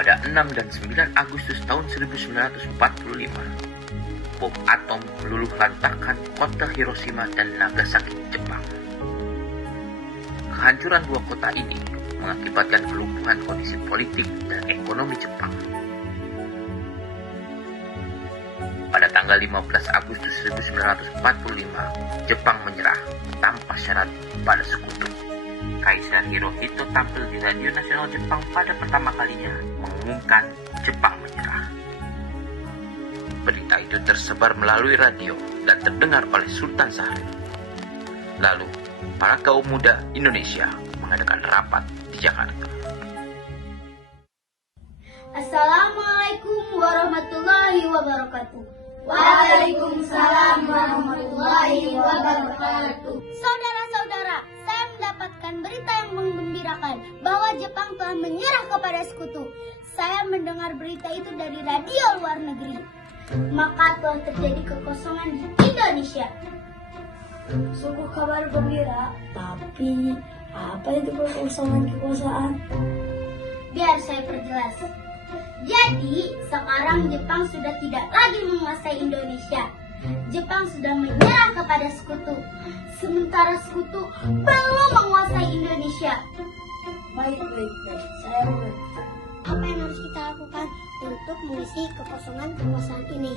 Pada 6 dan 9 Agustus tahun 1945, bom atom meluluh lantahkan kota Hiroshima dan Nagasaki, Jepang. Kehancuran dua kota ini mengakibatkan kelumpuhan kondisi politik dan ekonomi Jepang. Pada tanggal 15 Agustus 1945, Jepang menyerah tanpa syarat pada sekutu. Kaisar Hirohito tampil di Radio Nasional Jepang pada pertama kalinya mengumumkan Jepang menyerah. Berita itu tersebar melalui radio dan terdengar oleh Sultan Syahrir. Lalu, para kaum muda Indonesia mengadakan rapat di Jakarta. Assalamualaikum warahmatullahi wabarakatuh. Waalaikumsalam warahmatullahi wabarakatuh. Saudara-saudara, saya mendapatkan berita yang menggembirakan bahwa Jepang telah menyerah kepada sekutu. Saya mendengar berita itu dari radio luar negeri. Maka telah terjadi kekosongan di Indonesia. Sungguh kabar gembira, tapi apa itu kekosongan? Biar saya perjelas. Jadi, sekarang Jepang sudah tidak lagi menguasai Indonesia. Jepang sudah menyerah kepada sekutu. Sementara sekutu belum menguasai Indonesia. Baik. Saya mengerti. Apa yang harus kita lakukan untuk mengisi kekosongan kekuasaan ini?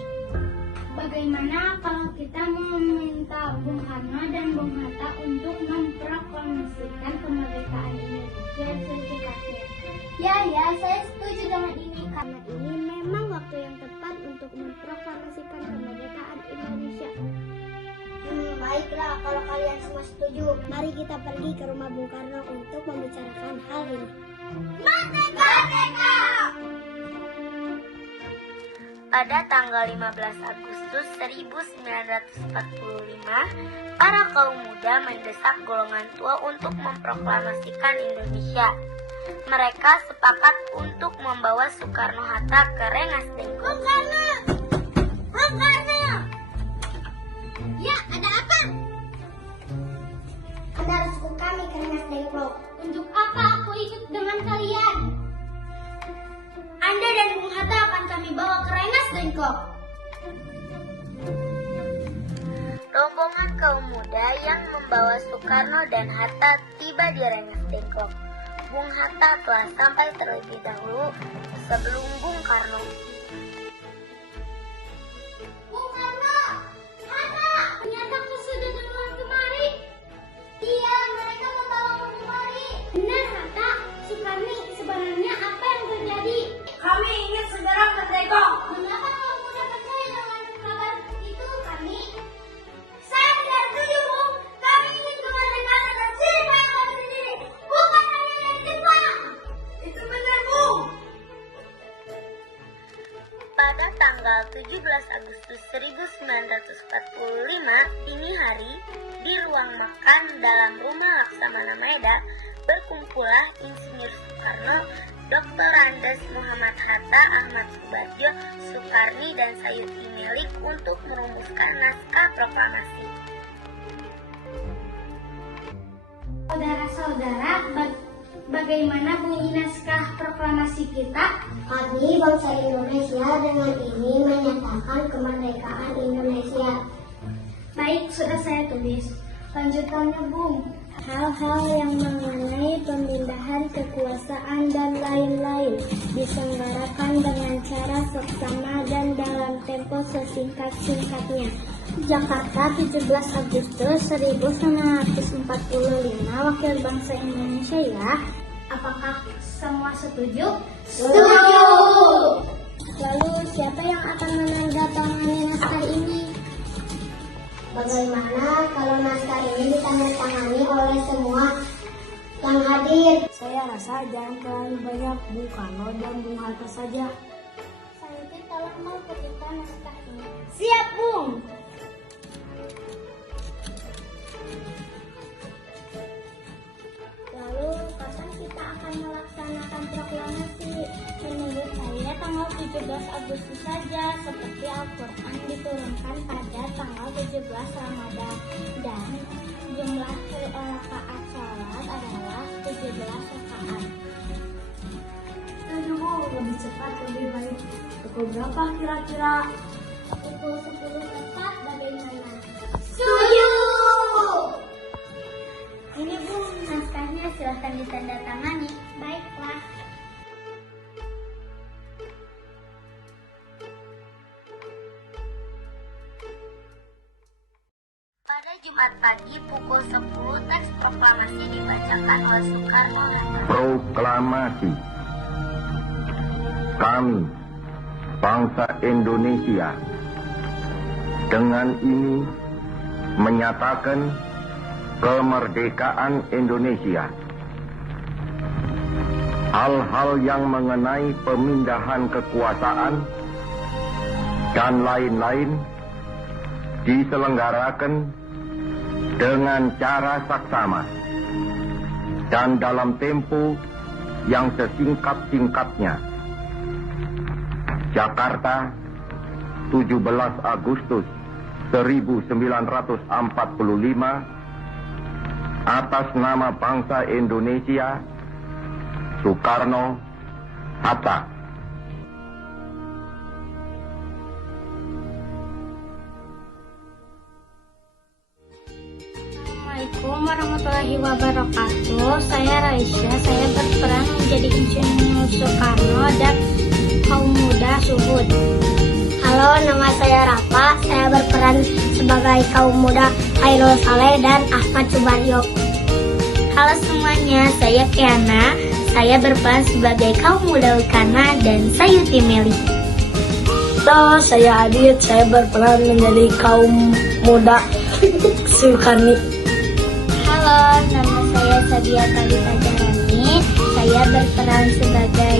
Bagaimana kalau kita meminta Bung Karno dan Bung Hatta untuk memproklamasikan kemerdekaan Indonesia secepatnya? Ya, saya setuju dengan ini. Karena ini memang waktu yang tepat untuk memproklamasikan kemerdekaan Indonesia. Baiklah, kalau kalian semua setuju, mari kita pergi ke rumah Bung Karno untuk membicarakan hal ini. Merdeka! Pada tanggal 15 Agustus 1945, para kaum muda mendesak golongan tua untuk memproklamasikan Indonesia. Mereka sepakat untuk membawa Soekarno-Hatta ke Rengas Dengklok. Bung Karno! Ya, ada apa? Anda harus ikut kami ke Rengas Dengklok. Untuk apa aku ikut dengan kalian? Anda dan Bung Hatta akan kami bawa ke Rengas Dengklok. Rombongan kaum muda yang membawa Soekarno dan Hatta tiba di Rengas Dengklok. Bung Hatta telah sampai terlebih dahulu sebelum Bung Karno. Bung Karno! Hatta! Ternyata kau sudah datang kemari. Iya, mereka membawa kemari. Benar, Hatta. Soekarni, sebenarnya apa yang terjadi? Kami ingin segera merdeka. Mengapa kau mudah percaya dengan kabar itu, Karni? Saya tidak setuju, Bung. Kami ingin kemerdekaan atas diri kami sendiri, bukan hanya dari Jepang. Itu benar, Bung. Pada tanggal 17 Agustus 1945 dini hari, di ruang makan dalam rumah Laksamana Maeda, berkumpullah Insinyur Soekarno, Dr. Andes Muhammad Hatta, Ahmad Subarjo, Soekarni, dan Sayuti Melik untuk merumuskan naskah proklamasi. Saudara-saudara, bagaimana bunyi naskah proklamasi kita? Kami bangsa Indonesia dengan ini menyatakan kemerdekaan Indonesia. Baik, sudah saya tulis. Lanjutannya, Bung. Hal-hal yang mengenai pemindahan kekuasaan dan lain-lain diselenggarakan dengan cara seksama dan dalam tempo sesingkat-singkatnya. Jakarta, 17 Agustus 1945, Wakil Bangsa Indonesia ya. Apakah semua setuju? Setuju! Lalu siapa yang akan menandatangani naskah ini? Bagaimana kalau naskah ini ditandatangani oleh semua yang hadir? Saya rasa jangan terlalu banyak Bung Karno dan Bung Hatta saja. Sayuti, tolong mengkopiekan naskah ini. Siap, Bung! Lalu, kapan kita akan melaksanakan proklamasi? Menurut saya tanggal 17 Agustus saja, seperti Al-Quran diturunkan pada tanggal 17 Ramadan. Dan jumlah rakaat sholat adalah 17 rakaat. Setuju, Bung. Lebih cepat lebih baik. Pukul berapa kira-kira? Pukul 10 tepat bagaimana? Setuju. Ini Bu, naskahnya silahkan ditandatangani. Baiklah. Pada Jumat pagi pukul 10 teks proklamasi dibacakan oleh Soekarno-Hatta. Proklamasi. Kami, bangsa Indonesia, dengan ini menyatakan kemerdekaan Indonesia. Hal-hal yang mengenai pemindahan kekuasaan dan lain-lain diselenggarakan dengan cara saksama dan dalam tempo yang sesingkat-singkatnya. Jakarta, 17 Agustus 1945, atas nama bangsa Indonesia, Soekarno-Hatta. Assalamualaikum warahmatullahi wabarakatuh. Saya Raisya. Saya berperan menjadi Insinyur Soekarno dan kaum muda Suhud. Halo, nama saya Rafa. Saya berperan sebagai kaum muda Khairul Saleh dan Ahmad Subaryo. Halo semuanya, saya Kiana. Saya berperan sebagai kaum muda Wikana dan Sayuti Meli. Halo, saya Adit. Saya berperan menjadi kaum muda Soekarni. Halo, nama saya Sabia Talita Jarani. Saya berperan sebagai